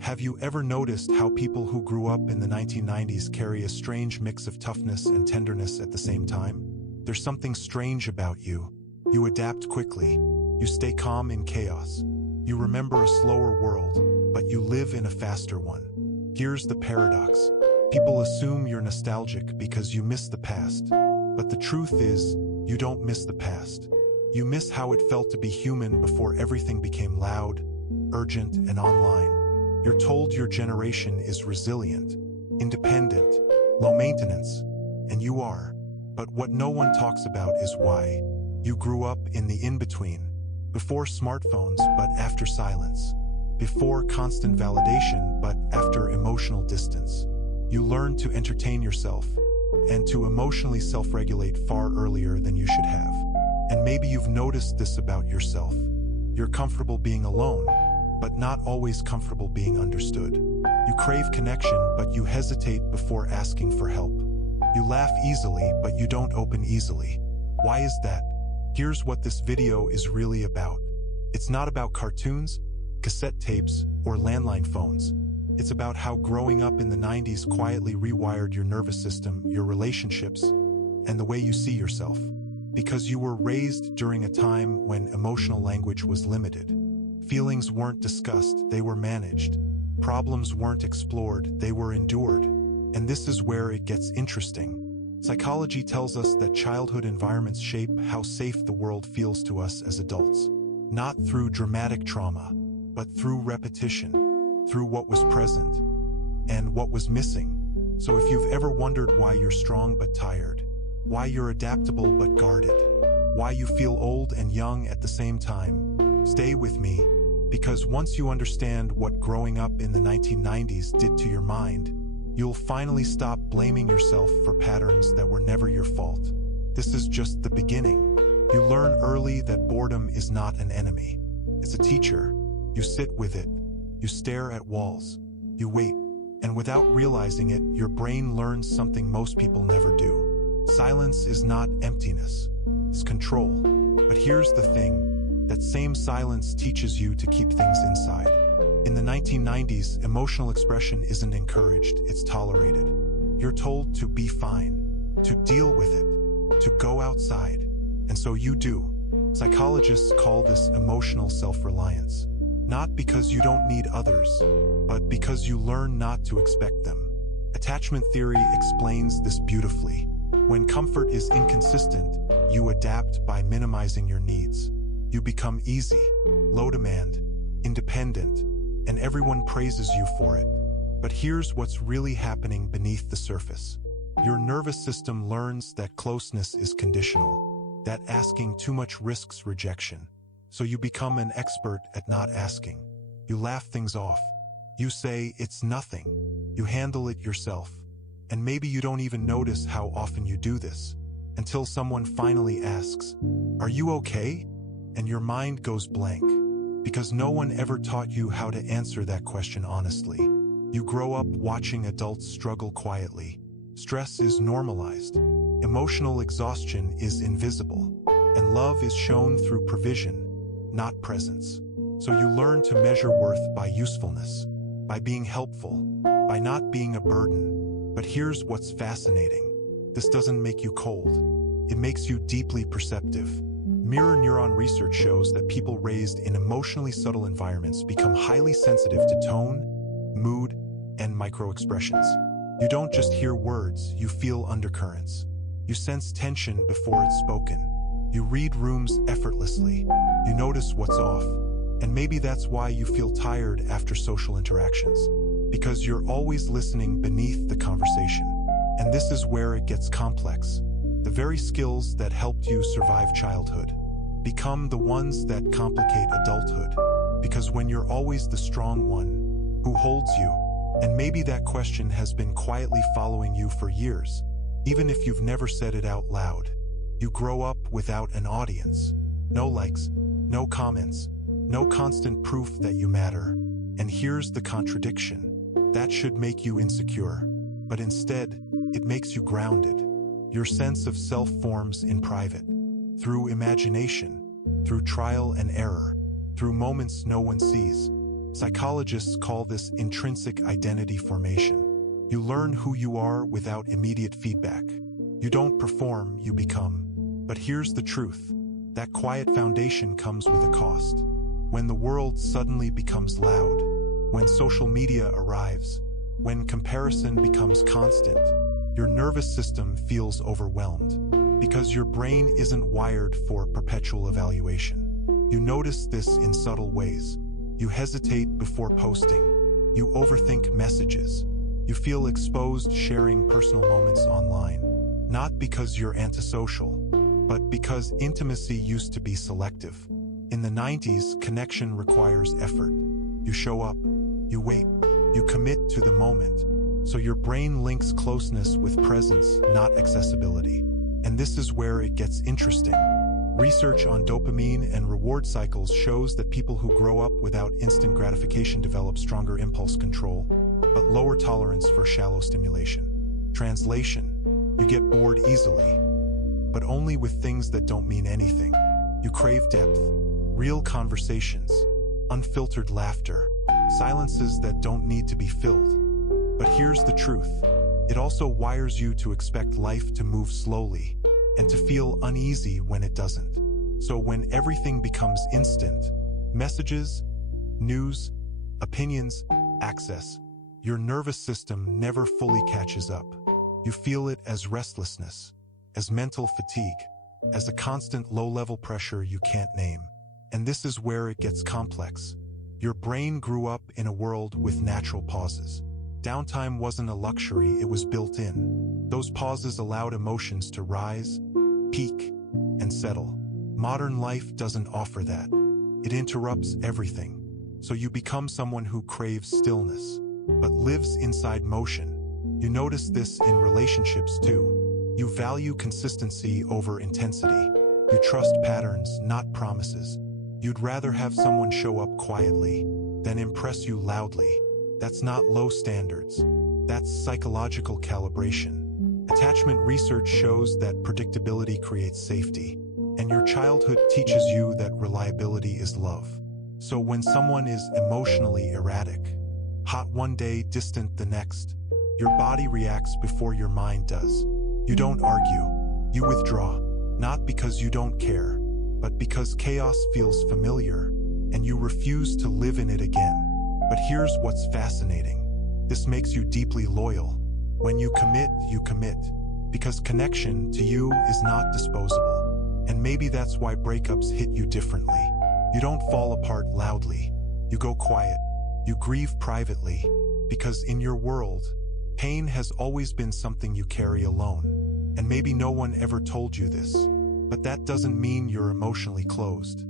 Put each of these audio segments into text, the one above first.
Have you ever noticed how people who grew up in the 1990s carry a strange mix of toughness and tenderness at the same time? There's something strange about you. You adapt quickly. You stay calm in chaos. You remember a slower world, but you live in a faster one. Here's the paradox. People assume you're nostalgic because you miss the past. But the truth is, you don't miss the past. You miss how it felt to be human before everything became loud, urgent, and online. You're told your generation is resilient, independent, low maintenance, and you are. But what no one talks about is why. You grew up in the in-between, before smartphones but after silence, before constant validation but after emotional distance. You learned to entertain yourself and to emotionally self-regulate far earlier than you should have. And maybe you've noticed this about yourself. You're comfortable being alone, but not always comfortable being understood. You crave connection, but you hesitate before asking for help. You laugh easily, but you don't open easily. Why is that? Here's what this video is really about. It's not about cartoons, cassette tapes, or landline phones. It's about how growing up in the 90s quietly rewired your nervous system, your relationships, and the way you see yourself. Because you were raised during a time when emotional language was limited. Feelings weren't discussed, they were managed. Problems weren't explored, they were endured. And this is where it gets interesting. Psychology tells us that childhood environments shape how safe the world feels to us as adults. Not through dramatic trauma, but through repetition, through what was present and what was missing. So if you've ever wondered why you're strong but tired, why you're adaptable but guarded, why you feel old and young at the same time, stay with me, because once you understand what growing up in the 1990s did to your mind, you'll finally stop blaming yourself for patterns that were never your fault. This is just the beginning. You learn early that boredom is not an enemy. It's a teacher. You sit with it. You stare at walls. You wait. And without realizing it, your brain learns something most people never do. Silence is not emptiness. It's control. But here's the thing. That same silence teaches you to keep things inside. In the 1990s, emotional expression isn't encouraged, it's tolerated. You're told to be fine, to deal with it, to go outside. And so you do. Psychologists call this emotional self-reliance. Not because you don't need others, but because you learn not to expect them. Attachment theory explains this beautifully. When comfort is inconsistent, you adapt by minimizing your needs. You become easy, low demand, independent, and everyone praises you for it. But here's what's really happening beneath the surface. Your nervous system learns that closeness is conditional, that asking too much risks rejection. So you become an expert at not asking. You laugh things off. You say it's nothing. You handle it yourself. And maybe you don't even notice how often you do this, until someone finally asks, "Are you okay?" And your mind goes blank, because no one ever taught you how to answer that question honestly. You grow up watching adults struggle quietly. Stress is normalized. Emotional exhaustion is invisible. And love is shown through provision, not presence. So you learn to measure worth by usefulness, by being helpful, by not being a burden. But here's what's fascinating. This doesn't make you cold. It makes you deeply perceptive. Mirror neuron research shows that people raised in emotionally subtle environments become highly sensitive to tone, mood, and micro-expressions. You don't just hear words, you feel undercurrents. You sense tension before it's spoken. You read rooms effortlessly. You notice what's off. And maybe that's why you feel tired after social interactions. Because you're always listening beneath the conversation. And this is where it gets complex. The very skills that helped you survive childhood become the ones that complicate adulthood. Because when you're always the strong one, who holds you? And maybe that question has been quietly following you for years, even if you've never said it out loud. You grow up without an audience. No likes, no comments, no constant proof that you matter. And here's the contradiction. That should make you insecure. But instead, it makes you grounded. Your sense of self forms in private, through imagination, through trial and error. through moments no one sees. Psychologists call this intrinsic identity formation. You learn who you are without immediate feedback. You don't perform, you become. But here's the truth. That quiet foundation comes with a cost. When the world suddenly becomes loud, when social media arrives, when comparison becomes constant, your nervous system feels overwhelmed because your brain isn't wired for perpetual evaluation. You notice this in subtle ways. You hesitate before posting. You overthink messages. You feel exposed sharing personal moments online. Not because you're antisocial, but because intimacy used to be selective. In the 90s, connection requires effort. You show up, you wait, you commit to the moment. So your brain links closeness with presence, not accessibility. And this is where it gets interesting. Research on dopamine and reward cycles shows that people who grow up without instant gratification develop stronger impulse control, but lower tolerance for shallow stimulation. Translation: you get bored easily, but only with things that don't mean anything. You crave depth, real conversations, unfiltered laughter, silences that don't need to be filled. But here's the truth. It also wires you to expect life to move slowly and to feel uneasy when it doesn't. So when everything becomes instant, messages, news, opinions, access, your nervous system never fully catches up. You feel it as restlessness, as mental fatigue, as a constant low-level pressure you can't name. And this is where it gets complex. Your brain grew up in a world with natural pauses. Downtime wasn't a luxury, it was built in. Those pauses allowed emotions to rise, peak, and settle. Modern life doesn't offer that. It interrupts everything. So you become someone who craves stillness, but lives inside motion. You notice this in relationships too. You value consistency over intensity. You trust patterns, not promises. You'd rather have someone show up quietly than impress you loudly. That's not low standards. That's psychological calibration. Attachment research shows that predictability creates safety, and your childhood teaches you that reliability is love. So when someone is emotionally erratic, hot one day, distant the next, your body reacts before your mind does. You don't argue, you withdraw, not because you don't care, but because chaos feels familiar, and you refuse to live in it again. But here's what's fascinating. This makes you deeply loyal. When you commit, because connection to you is not disposable. And maybe that's why breakups hit you differently. You don't fall apart loudly. You go quiet. You grieve privately. Because in your world, pain has always been something you carry alone. And maybe no one ever told you this. But that doesn't mean you're emotionally closed.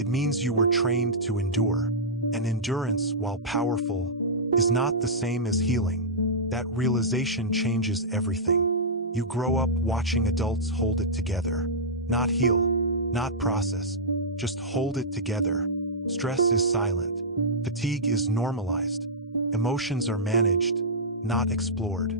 It means you were trained to endure. And endurance, while powerful, is not the same as healing. That realization changes everything. You grow up watching adults hold it together. Not heal, not process, just hold it together. Stress is silent. Fatigue is normalized. Emotions are managed, not explored.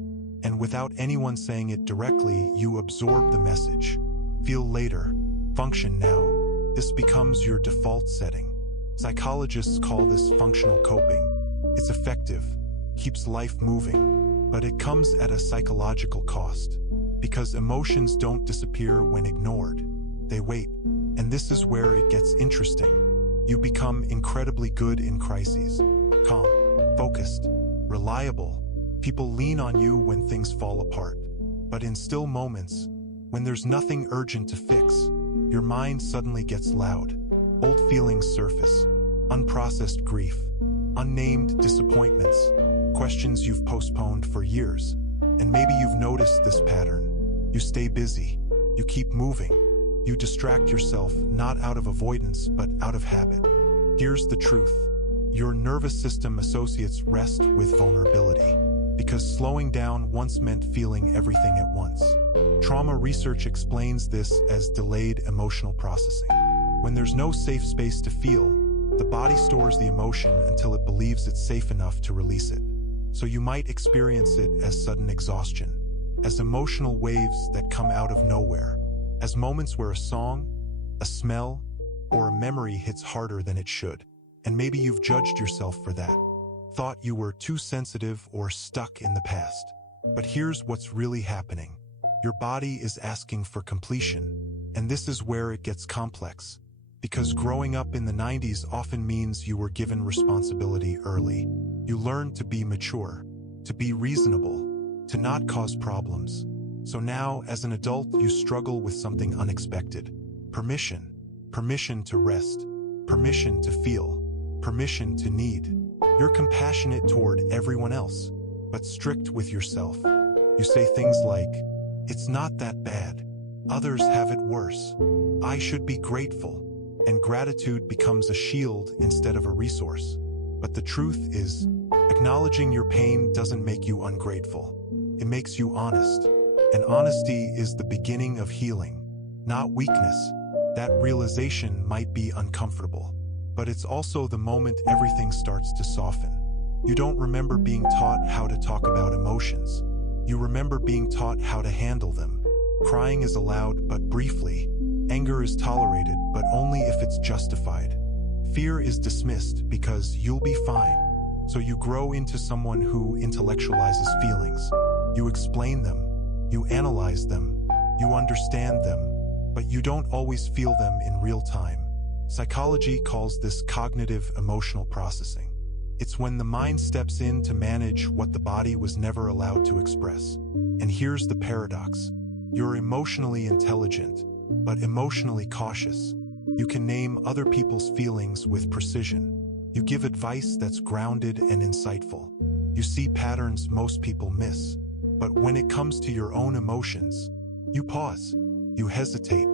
And without anyone saying it directly, you absorb the message. Feel later. Function now. This becomes your default setting. Psychologists call this functional coping. It's effective, keeps life moving, but it comes at a psychological cost. Because emotions don't disappear when ignored. They wait. And this is where it gets interesting. You become incredibly good in crises. Calm, focused, reliable. People lean on you when things fall apart. But in still moments, when there's nothing urgent to fix, your mind suddenly gets loud. Old feelings surface. Unprocessed grief. Unnamed disappointments. Questions you've postponed for years. And maybe you've noticed this pattern. You stay busy. You keep moving. You distract yourself not out of avoidance, but out of habit. Here's the truth. Your nervous system associates rest with vulnerability. Because slowing down once meant feeling everything at once. Trauma research explains this as delayed emotional processing. When there's no safe space to feel, the body stores the emotion until it believes it's safe enough to release it. So you might experience it as sudden exhaustion, as emotional waves that come out of nowhere, as moments where a song, a smell, or a memory hits harder than it should, and maybe you've judged yourself for that. Thought you were too sensitive or stuck in the past. But here's what's really happening. Your body is asking for completion, and this is where it gets complex. Because growing up in the 90s often means you were given responsibility early. You learned to be mature, to be reasonable, to not cause problems. So now, as an adult, you struggle with something unexpected. Permission. Permission to rest. Permission to feel. Permission to need. You're compassionate toward everyone else, but strict with yourself. You say things like, "It's not that bad. Others have it worse. I should be grateful." And gratitude becomes a shield instead of a resource. But the truth is, acknowledging your pain doesn't make you ungrateful. It makes you honest. And honesty is the beginning of healing, not weakness. That realization might be uncomfortable, but it's also the moment everything starts to soften. You don't remember being taught how to talk about emotions. You remember being taught how to handle them. Crying is allowed, but briefly. Anger is tolerated, but only if it's justified. Fear is dismissed because you'll be fine. So you grow into someone who intellectualizes feelings. You explain them, you analyze them, you understand them, but you don't always feel them in real time. Psychology calls this cognitive emotional processing. It's when the mind steps in to manage what the body was never allowed to express. And here's the paradox. You're emotionally intelligent, but emotionally cautious. You can name other people's feelings with precision. You give advice that's grounded and insightful. You see patterns most people miss. But when it comes to your own emotions, you pause, you hesitate,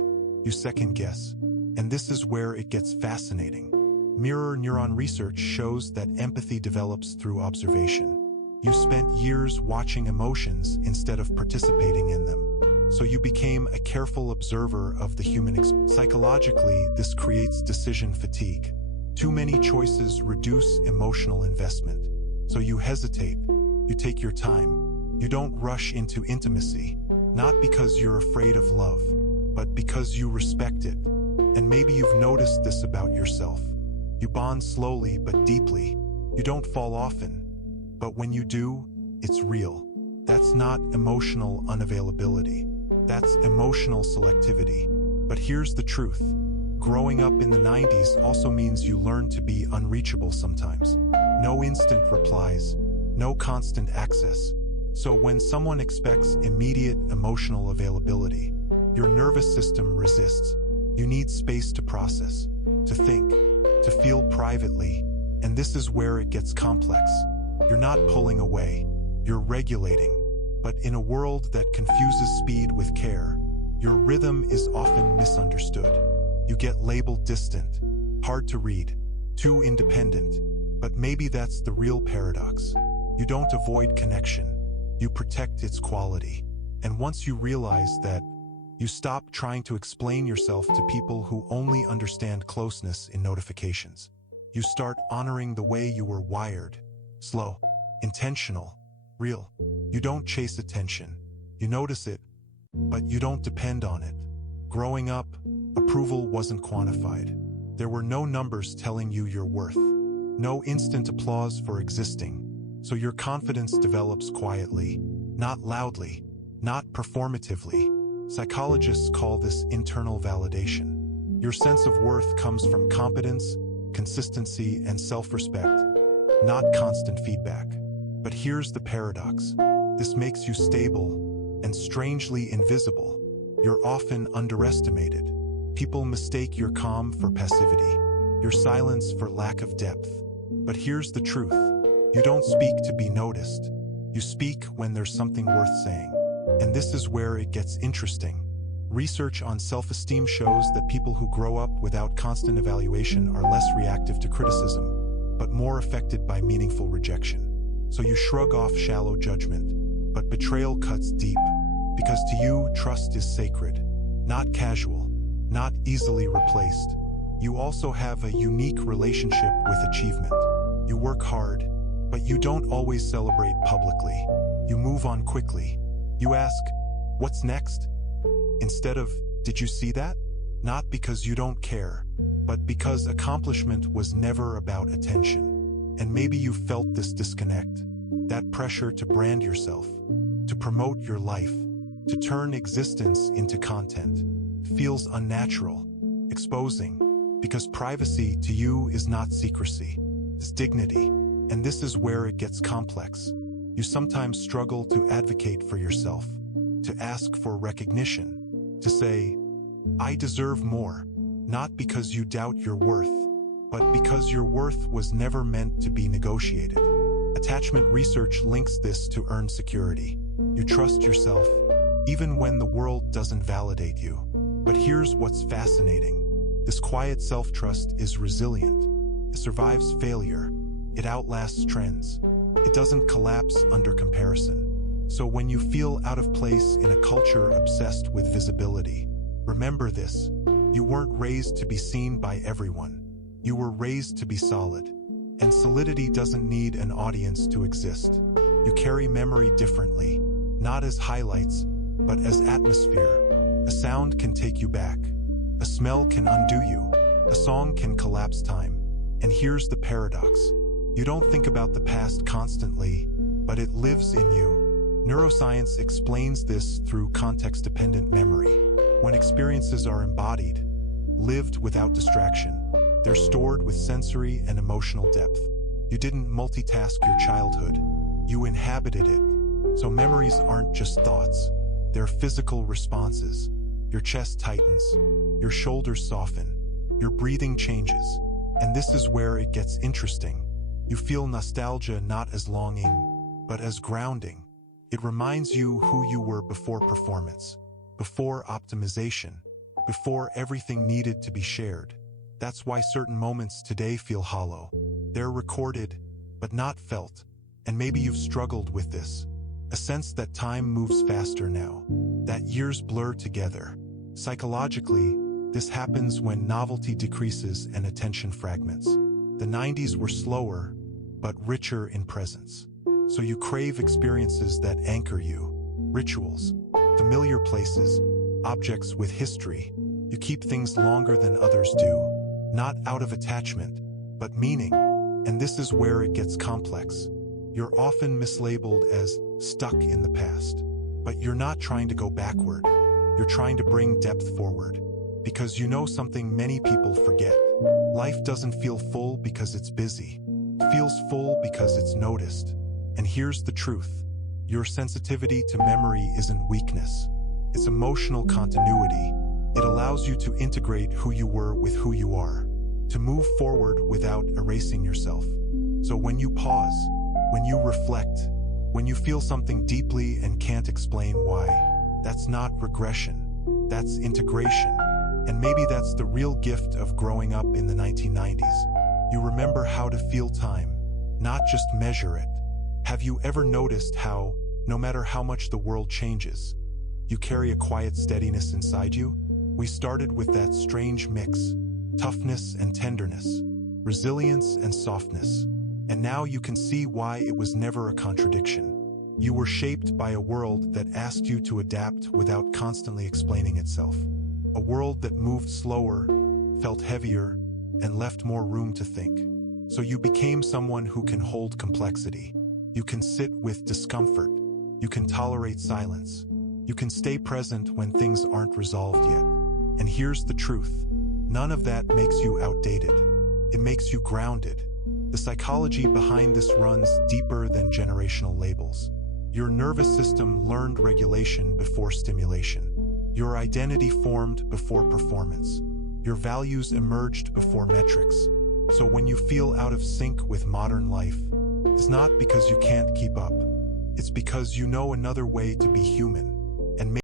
you second guess. And this is where it gets fascinating. Mirror neuron research shows that empathy develops through observation. You spent years watching emotions instead of participating in them. So you became a careful observer of the human experience. Psychologically, this creates decision fatigue. Too many choices reduce emotional investment. So you hesitate, you take your time. You don't rush into intimacy, not because you're afraid of love, but because you respect it. And maybe you've noticed this about yourself. You bond slowly but deeply. You don't fall often. But when you do, it's real. That's not emotional unavailability. That's emotional selectivity. But here's the truth. Growing up in the 90s also means you learn to be unreachable sometimes. No instant replies, no constant access. So when someone expects immediate emotional availability, your nervous system resists. You need space to process, to think, to feel privately. And this is where it gets complex. You're not pulling away, you're regulating. But in a world that confuses speed with care, your rhythm is often misunderstood. You get labeled distant, hard to read, too independent. But maybe that's the real paradox. You don't avoid connection, you protect its quality. And once you realize that, you stop trying to explain yourself to people who only understand closeness in notifications. You start honoring the way you were wired. Slow, intentional, real. You don't chase attention. You notice it, but you don't depend on it. Growing up, approval wasn't quantified. There were no numbers telling you your worth. No instant applause for existing. So your confidence develops quietly, not loudly, not performatively. Psychologists call this internal validation. Your sense of worth comes from competence, consistency, and self-respect, not constant feedback. But here's the paradox. This makes you stable and strangely invisible. You're often underestimated. People mistake your calm for passivity, your silence for lack of depth. But here's the truth. You don't speak to be noticed. You speak when there's something worth saying. And this is where it gets interesting. Research on self-esteem shows that people who grow up without constant evaluation are less reactive to criticism, but more affected by meaningful rejection. So you shrug off shallow judgment, but betrayal cuts deep. Because to you, trust is sacred, not casual, not easily replaced. You also have a unique relationship with achievement. You work hard, but you don't always celebrate publicly. You move on quickly. You ask, what's next? Instead of, did you see that? Not because you don't care, but because accomplishment was never about attention. And maybe you felt this disconnect, that pressure to brand yourself, to promote your life, to turn existence into content. Feels unnatural, exposing, because privacy to you is not secrecy, it's dignity. And this is where it gets complex. You sometimes struggle to advocate for yourself, to ask for recognition, to say, I deserve more, not because you doubt your worth, but because your worth was never meant to be negotiated. Attachment research links this to earned security. You trust yourself, even when the world doesn't validate you. But here's what's fascinating. This quiet self-trust is resilient. It survives failure. It outlasts trends. It doesn't collapse under comparison. So when you feel out of place in a culture obsessed with visibility, remember this: you weren't raised to be seen by everyone. You were raised to be solid. And solidity doesn't need an audience to exist. You carry memory differently, not as highlights, but as atmosphere. A sound can take you back. A smell can undo you. A song can collapse time. And here's the paradox. You don't think about the past constantly, but it lives in you. Neuroscience explains this through context-dependent memory. When experiences are embodied, lived without distraction, they're stored with sensory and emotional depth. You didn't multitask your childhood. You inhabited it. So memories aren't just thoughts. They're physical responses. Your chest tightens. Your shoulders soften. Your breathing changes. And this is where it gets interesting. You feel nostalgia not as longing, but as grounding. It reminds you who you were before performance, before optimization, before everything needed to be shared. That's why certain moments today feel hollow. They're recorded, but not felt. And maybe you've struggled with this. A sense that time moves faster now, that years blur together. Psychologically, this happens when novelty decreases and attention fragments. The 90s were slower, but richer in presence. So you crave experiences that anchor you, rituals, familiar places, objects with history. You keep things longer than others do, not out of attachment, but meaning. And this is where it gets complex. You're often mislabeled as stuck in the past, but you're not trying to go backward. You're trying to bring depth forward, because you know something many people forget. Life doesn't feel full because it's busy. It feels full because it's noticed. And here's the truth. Your sensitivity to memory isn't weakness. It's emotional continuity. It allows you to integrate who you were with who you are, to move forward without erasing yourself. So when you pause, when you reflect, when you feel something deeply and can't explain why, that's not regression, that's integration. And maybe that's the real gift of growing up in the 1990s. You remember how to feel time, not just measure it. Have you ever noticed how, no matter how much the world changes, you carry a quiet steadiness inside you? We started with that strange mix, toughness and tenderness, resilience and softness. And now you can see why it was never a contradiction. You were shaped by a world that asked you to adapt without constantly explaining itself. A world that moved slower, felt heavier, and left more room to think. So you became someone who can hold complexity. You can sit with discomfort. You can tolerate silence. You can stay present when things aren't resolved yet. And here's the truth. None of that makes you outdated. It makes you grounded. The psychology behind this runs deeper than generational labels. Your nervous system learned regulation before stimulation. Your identity formed before performance. Your values emerged before metrics. So when you feel out of sync with modern life, it's not because you can't keep up. It's because you know another way to be human. And